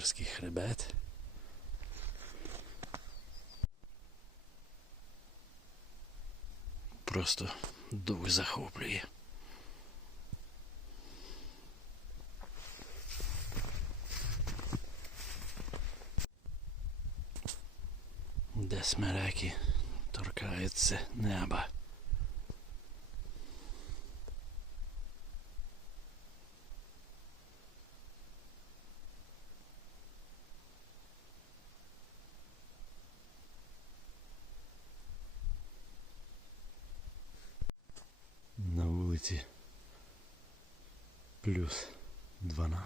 Чорногірський хребет. Просто дух захоплює. Де смереки торкаються неба.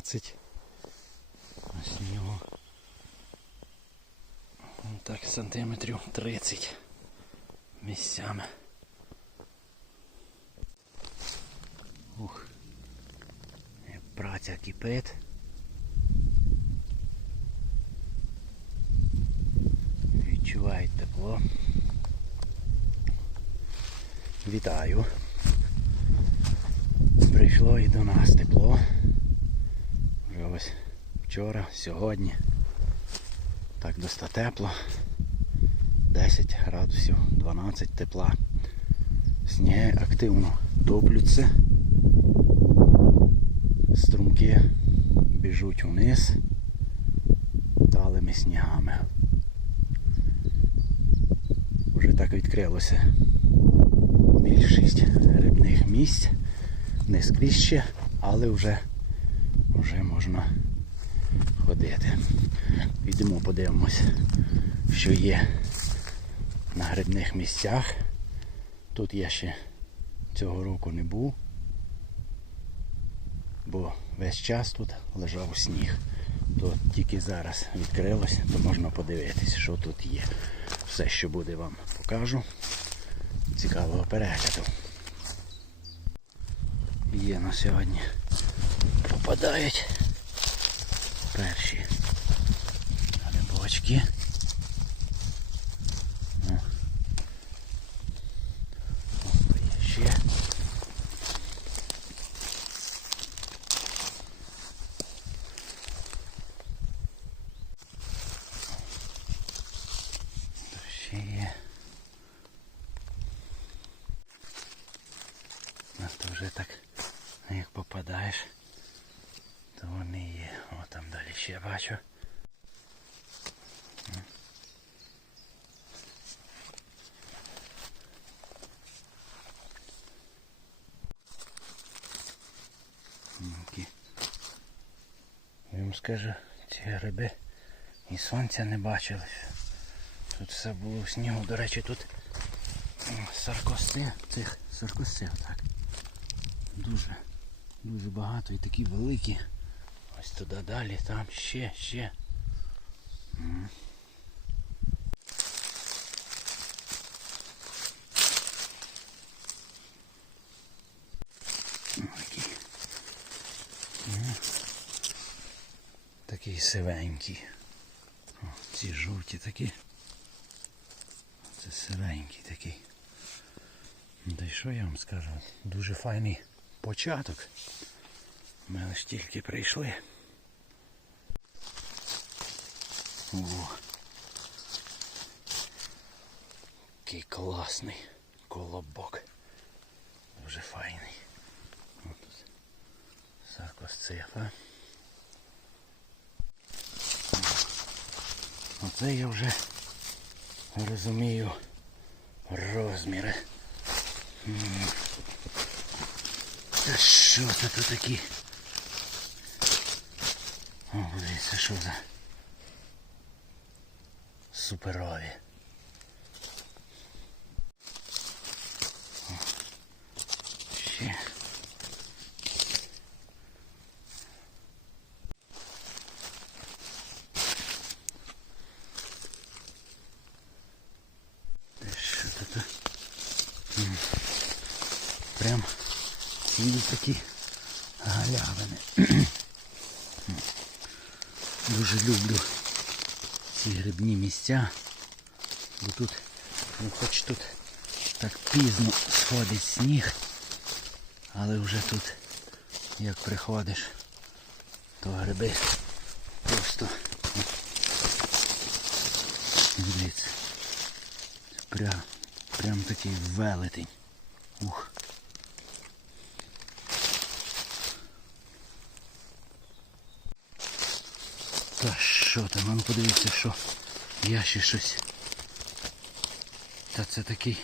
12 на снігу. Так, сантиметрів 30 місцями. Ух. І Праця кипить. Відчувають тепло. Вітаю. Прийшло і до нас тепло. Вчора, сьогодні. Так доста тепло. 10 градусів, 12 тепла. Сніги активно топляться. Струмки біжуть вниз талими снігами. Вже так відкрилося більшість грибних місць. Не скрізь ще, але вже, вже можна ходити. Підемо подивимось, що є на грибних місцях. Тут я ще цього року не був, бо весь час тут лежав сніг. То тільки зараз відкрилося, то можна подивитись, що тут є. Все, що буде, вам покажу. Цікавого перегляду. Є на сьогодні. Попадають перші грибочки. О. О, є ще. Тут Ще є. У нас то вже так, як попадаєш, то вони є. О, там далі ще бачу. Які. Я вам скажу, ці гриби і сонця не бачили. Тут все було снігу. До речі, тут саркоси, цих саркосив, так. Дуже, дуже багато і такі великі. Ось туди далі, там ще, ще. Такий сивенький. О, ці жовті такі. Це сиренький такий. Та й що я вам скажу? Дуже файний початок. Ми лише тільки прийшли. О. Який класний колобок. Дуже файний. Ось тут саркосцефа. Оце я вже розумію розміри. Та що це тут такі? О, дивіться, що за суперові. Ще. Та що тут? М. Прям цілі такі галявини. Дуже люблю ці грибні місця. Бо тут, ну хоч тут так пізно сходить сніг, але вже тут, як приходиш, то гриби просто ну, дивіться. Прям, прям такий велетень. Ух. Та що там, а ну подивіться, що я ще щось. Та це такий.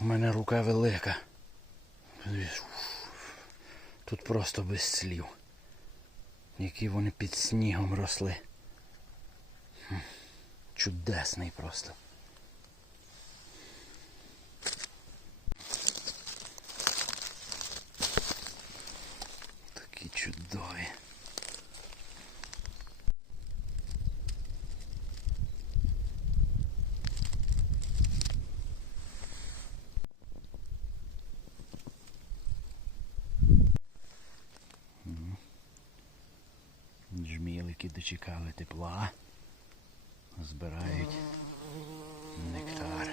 У мене рука велика. Тут просто без слів. Які вони під снігом росли. Чудесний просто. Такі чудові. Жмілики дочекали тепла, збирають нектар.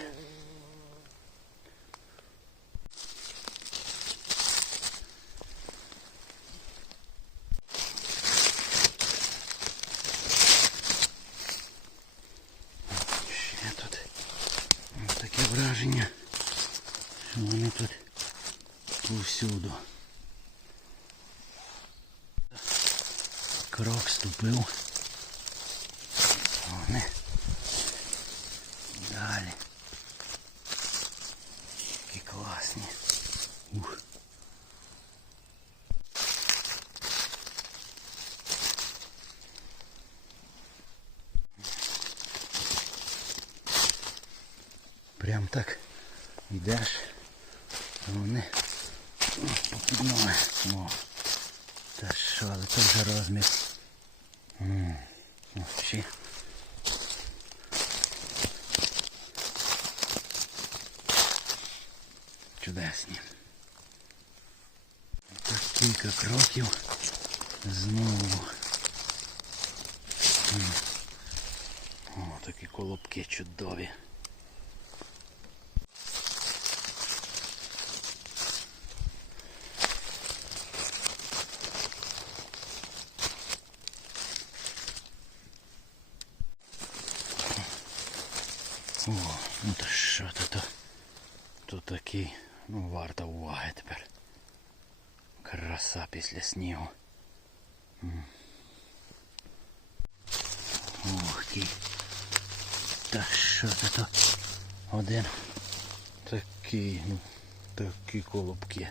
Крок ступив. Вони. Далі. Які класні. Ух. Прям так йдеш. Кроків. Знову. О, такі колобки чудові. О, ну то що то то? То такий, ну варта уваги тепер. Краса після снігу. Ох ти. Та що то то? Один. Такий, ну, такі колобки.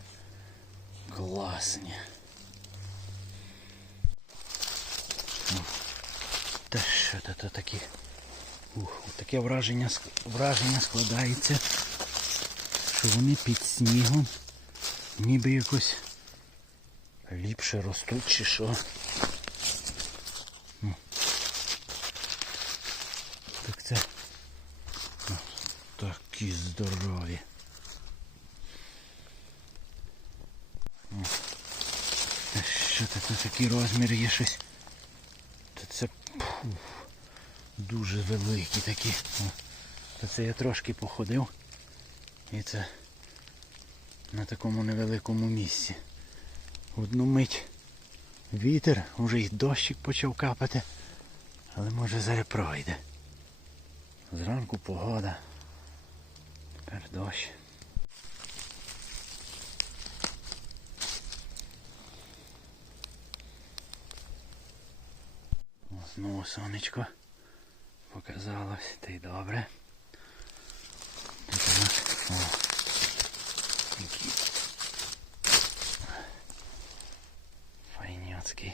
Класні. Ну, Та що то то такі? Ух, таке враження, враження складається, що вони під снігом ніби якось ліпше ростуть чи що. Ну. Так це ну, такі здорові. Ну. Що це, це такий розмір є щось. Та це пф, дуже великі такі. О, Та це я трошки походив. І це на такому невеликому місці. Одну мить вітер, вже й дощик почав капати. Але може зараз пройде. Зранку погода. Тепер дощ. Знову сонечко показалось, та й добре. Тут у нас о, який Natsuki.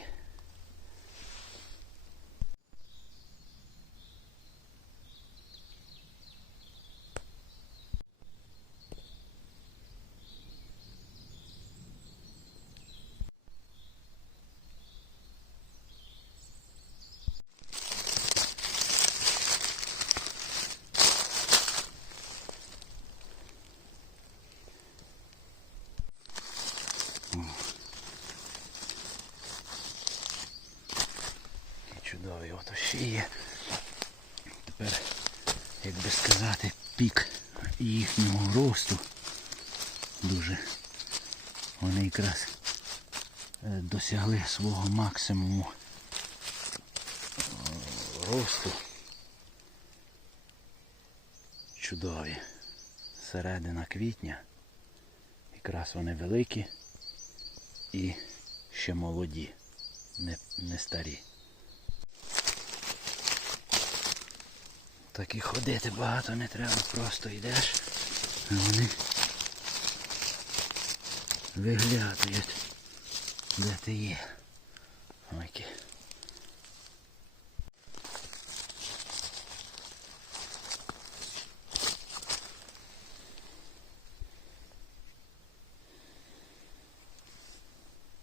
Досягли свого максимуму е, росту. Чудові. Середина квітня. Якраз вони великі і ще молоді, не, не старі. Так і ходити багато не треба, просто йдеш, а вони виглядають, де ти є. Ой,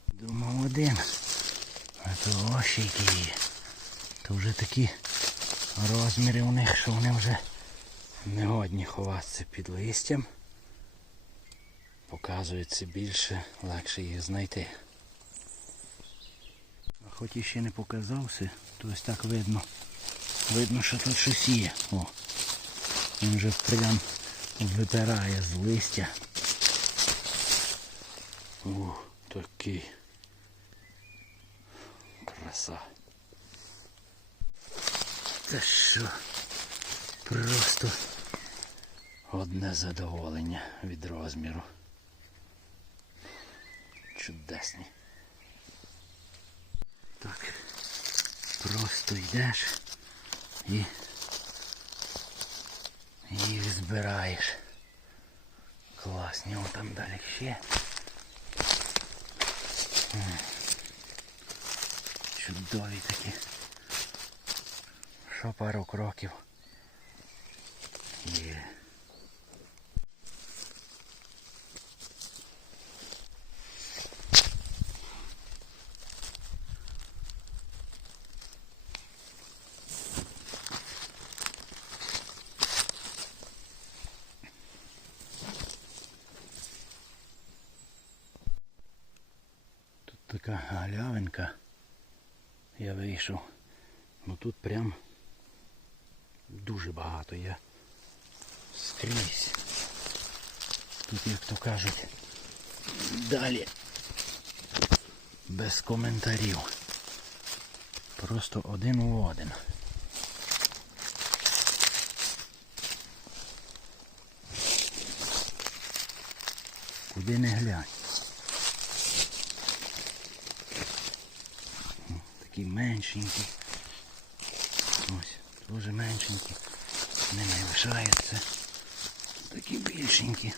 Думав один. А то ось які є. То вже такі розміри у них, що вони вже не годні ховатися під листям. Показується більше, легше їх знайти. Хоч і ще не показався, то ось так видно. Видно, що тут щось є. О, він вже прям випирає з листя. О, такий. Краса. Це що? Просто одне задоволення від розміру. Чудесні. Так. Просто йдеш і їх збираєш. Класні, о там далі ще. Чудові такі. Що пару кроків. Є. Тут така галявинка. Я вийшов. Ну тут прям дуже багато є. Скрізь. Тут, як то кажуть, далі без коментарів. Просто один у один. Куди не глянь. Такі меншенькі. Ось, дуже меншенькі. Не лишаються. Такі більшенькі.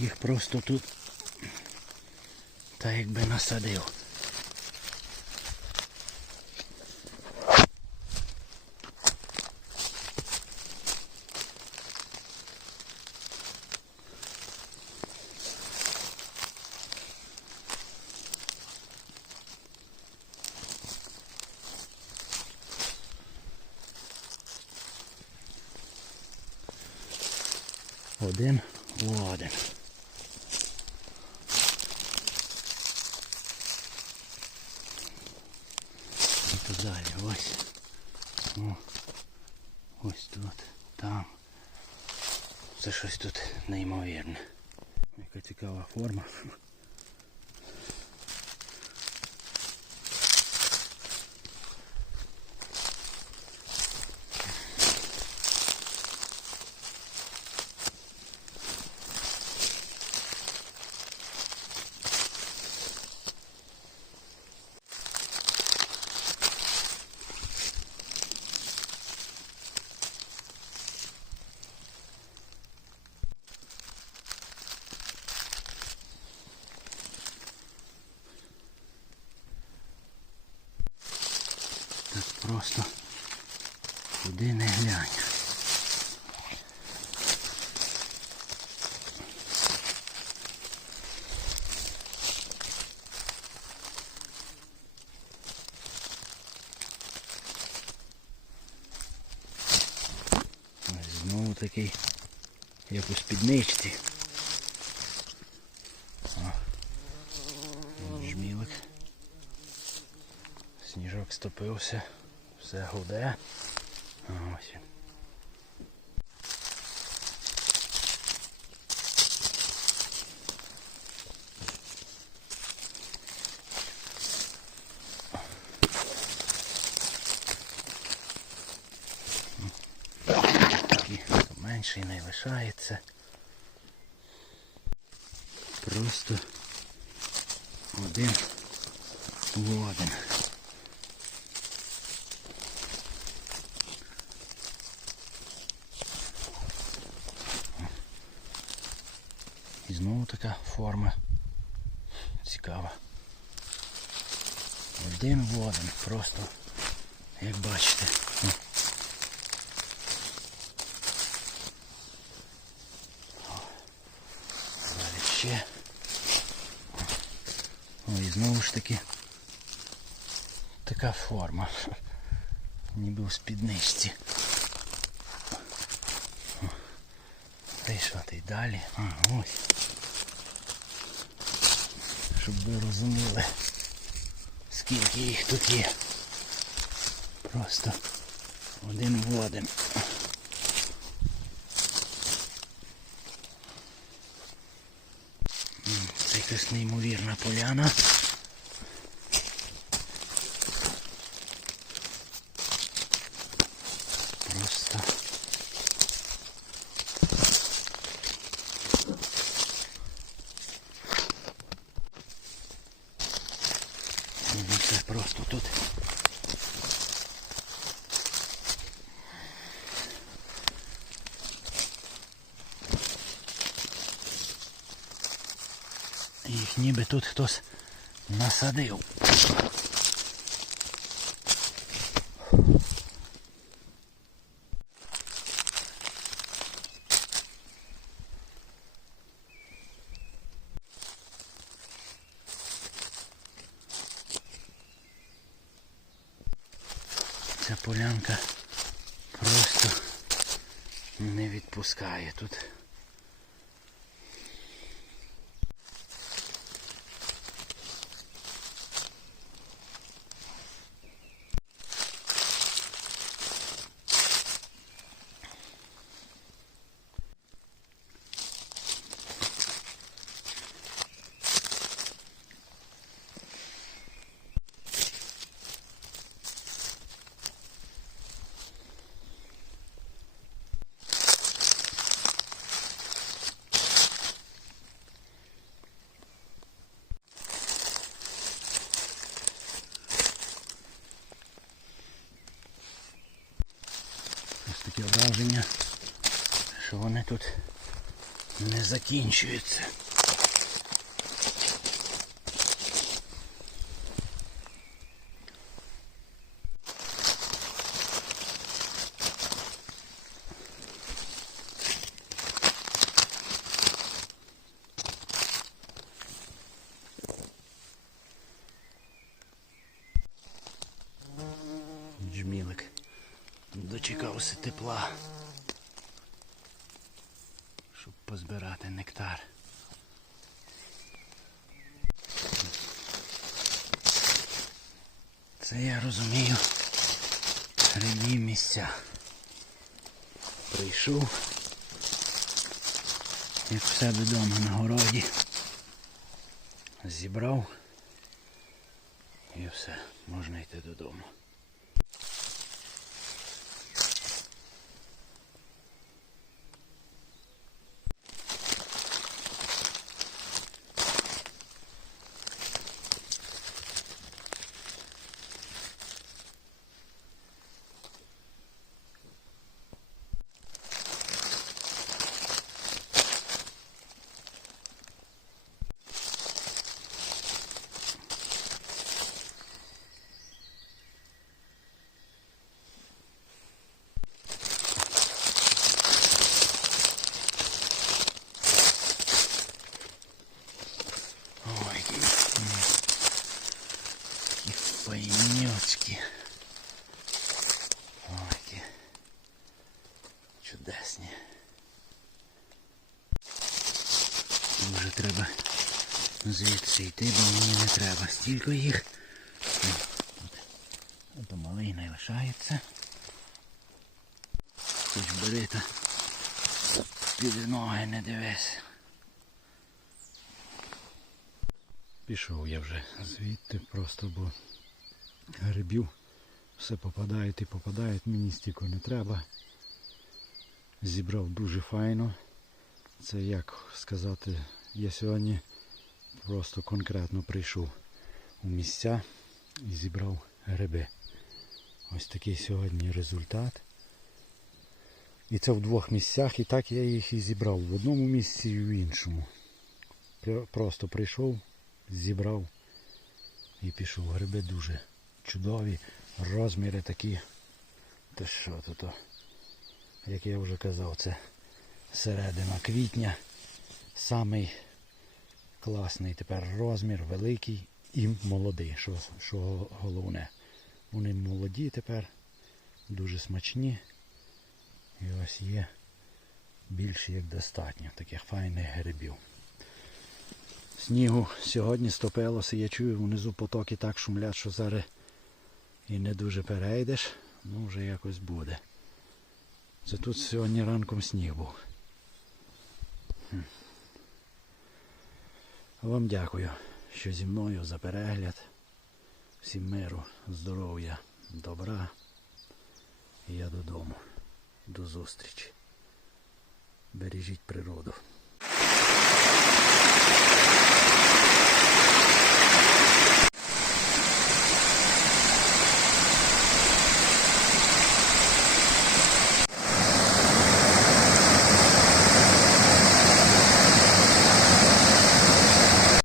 Їх просто тут та якби насадив. Один один. І то далі, ось. О, ось тут, там. Це щось тут неймовірне. Яка цікава форма. Просто куди не глянь. Ось Знову такий, як у спідничці. Жмілик. Сніжок стопився, все гуде. Ось. Менший не лишається. Просто один в один. така форма. Цікава. Один в один, просто, як бачите. О. Далі ще. О, і знову ж таки така форма. Ніби у спідничці. О. Та й що ти й далі? А, ось. Щоб ви розуміли, скільки їх тут є. Просто один в один. Це якась неймовірна поляна. Просто Ну, Це просто тут. Їх ніби тут хтось насадив. Ця полянка просто не відпускає тут. Ось таке враження, що вони тут не закінчуються. Джмілик дочекався тепла, позбирати нектар. Це я розумію рідні місця. Прийшов, як в себе вдома на городі. Зібрав і все, можна йти додому. Чудесні. Вже треба звідси йти, бо мені не треба. Стільки їх. Ото малий не лишається. Хоч бери та під ноги не дивись. Пішов я вже звідти просто, бо грибів все попадають і попадають, мені стільки не треба. Зібрав дуже файно. Це як сказати, я сьогодні просто конкретно прийшов у місця і зібрав гриби. Ось такий сьогодні результат. І це в двох місцях, і так я їх і зібрав. В одному місці і в іншому. Просто прийшов, зібрав і пішов. Гриби дуже чудові, розміри такі. Та що тут? Як я вже казав, це середина квітня. Самий класний тепер розмір, великий і молодий, що, що головне. Вони молоді тепер, дуже смачні. І ось є більше як достатньо таких файних грибів. Снігу сьогодні стопилося, я чую внизу потоки так шумлять, що зараз і не дуже перейдеш, ну вже якось буде. Це тут сьогодні ранком сніг був. Вам дякую, що зі мною за перегляд. Всім миру, здоров'я, добра. Я додому. До зустрічі. Бережіть природу.